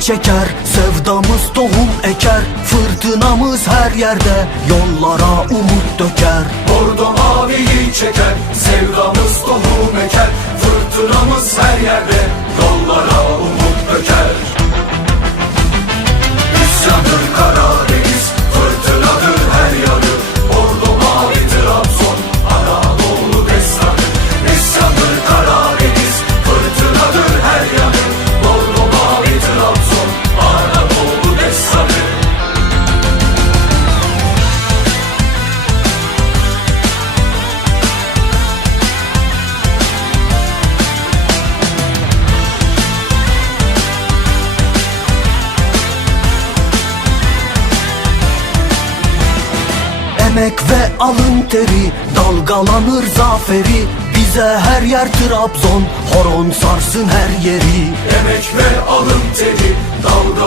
çeker Sevdamız tohum eker Fırtınamız her yerde Yollara umut döker. Bordo maviyi çeker Sevdamız tohum eker Fırtınamız her yerde Yollara alın teri Dalgalanır zaferi. Bize her yer Trabzon Horon sarsın her yeri. Emek ve alın teri Dalgalanır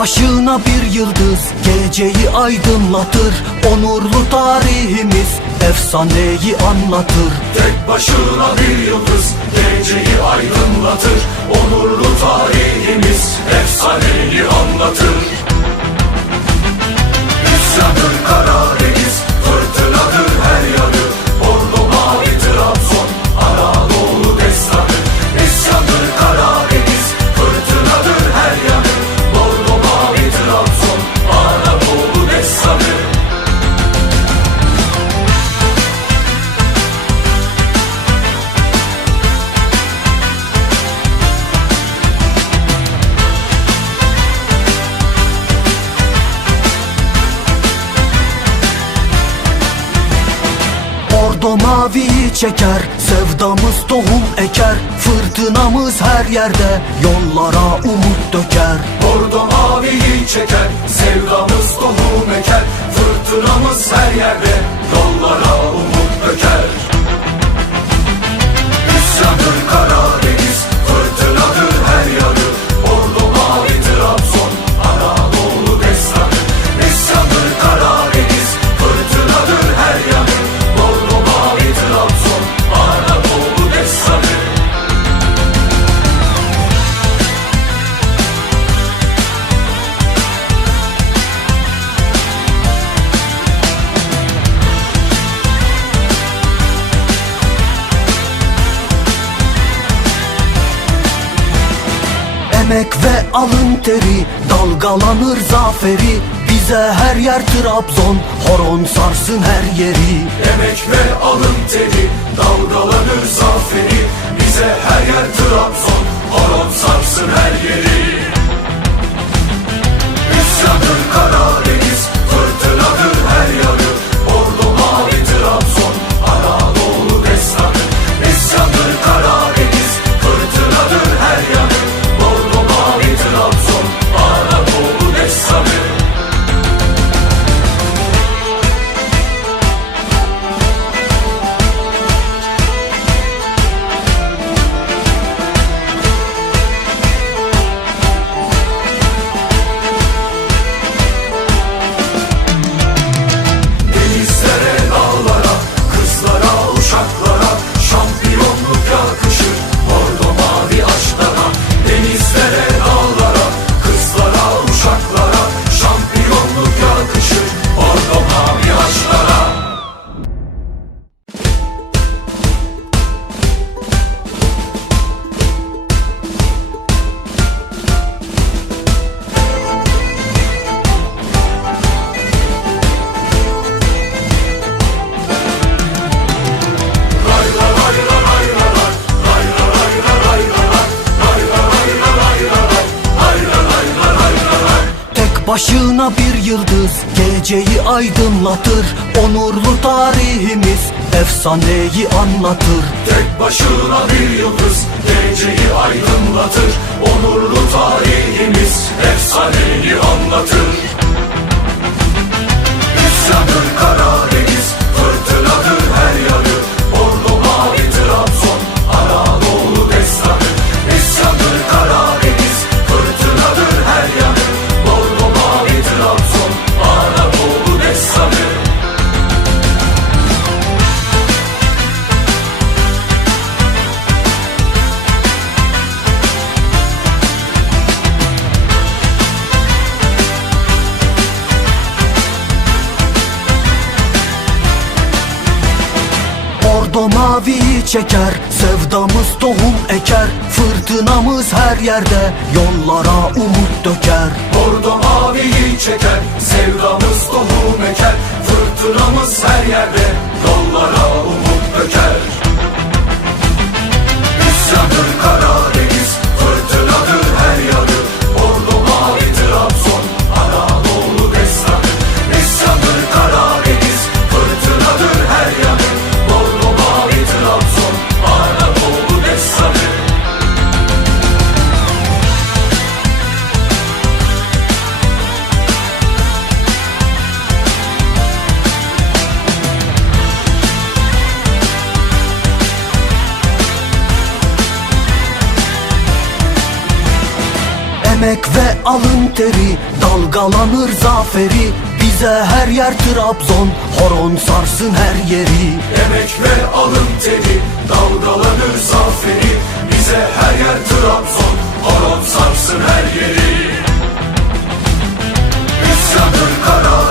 başına bir yıldız geceyi aydınlatır. Onurlu tarihimiz efsaneyi anlatır. Tek başına bir yıldız geceyi aydınlatır. Onurlu tarihimiz efsaneyi anlatır. İsyandır Karadeniz, çeker. Sevdamız tohum eker. Fırtınamız her yerde. Yollara umut döker. Bordo maviyi çeker. Sevdamız tohum eker. Fırtınamız her yerde. Yollara umut döker. İsyandır Karadeniz teri dalgalanır zaferi. Bize her yer Trabzon horon sarsın her yeri. Emek ve alın teri dalgalanır zaferi. Bize her yer Trabzon Horon sarsın her yeri. İsyandır Karadeniz başına bir yıldız geceyi aydınlatır. Onurlu tarihimiz efsaneyi anlatır. Tek başına bir yıldız geceyi aydınlatır. Onurlu tarihimiz efsaneyi anlatır. İsyandır Karadeniz, çeker. Sevdamız tohum eker. Fırtınamız her yerde Yollara umut döker. Bordo maviyi çeker. Sevdamız tohum eker. Fırtınamız her yerde Yollara umut döker. İsyandır Karadeniz Emek ve alın teri dalgalanır zaferi. Bize her yer Trabzon horon sarsın her yeri. Emek ve alın teri dalgalanır zaferi. Bize her yer Trabzon horon sarsın her yeri. İsyandır Karadeniz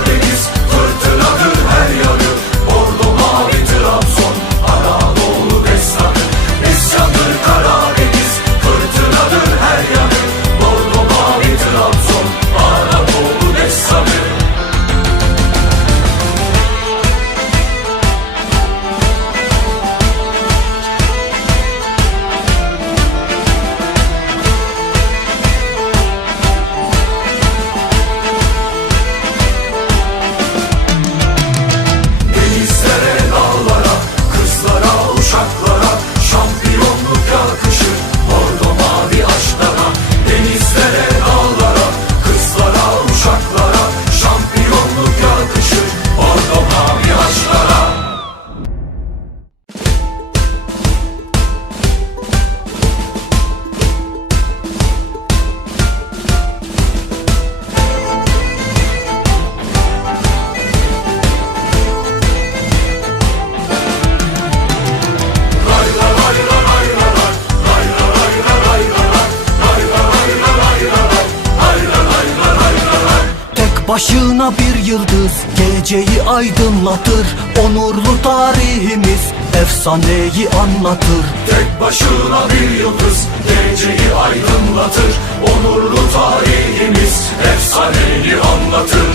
başına bir yıldız Geceyi aydınlatır. Onurlu tarihimiz Efsaneyi anlatır. Tek başına bir yıldız Geceyi aydınlatır. Onurlu tarihimiz Efsaneyi anlatır.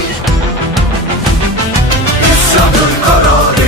İsyandır Karadeniz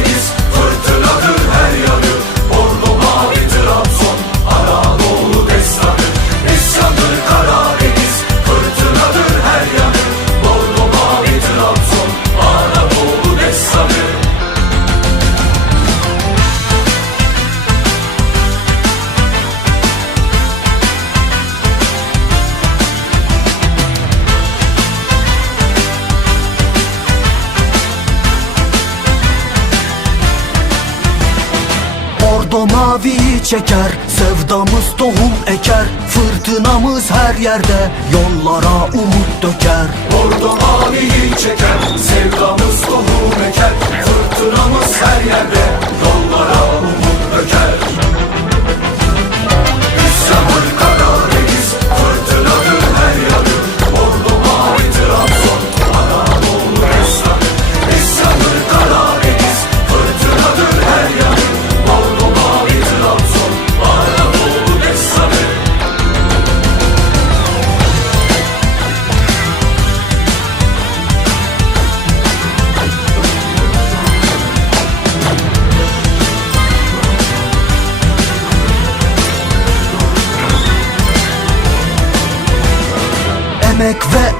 maviyi çeker Sevdamız tohum eker Fırtınamız her yerde Yollara umut döker. Bordo maviyi çeker Sevdamız tohum eker Fırtınamız her yerde Yollara umut döker. İsyandır Karadeniz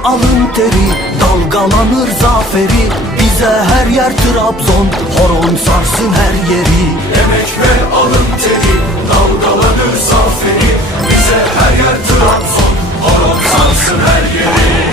alın teri Dalgalanır zaferi. Bize her yer Trabzon Horon sarsın her yeri. Emek ve alın teri Dalgalanır zaferi. Bize her yer Trabzon Horon sarsın her yeri.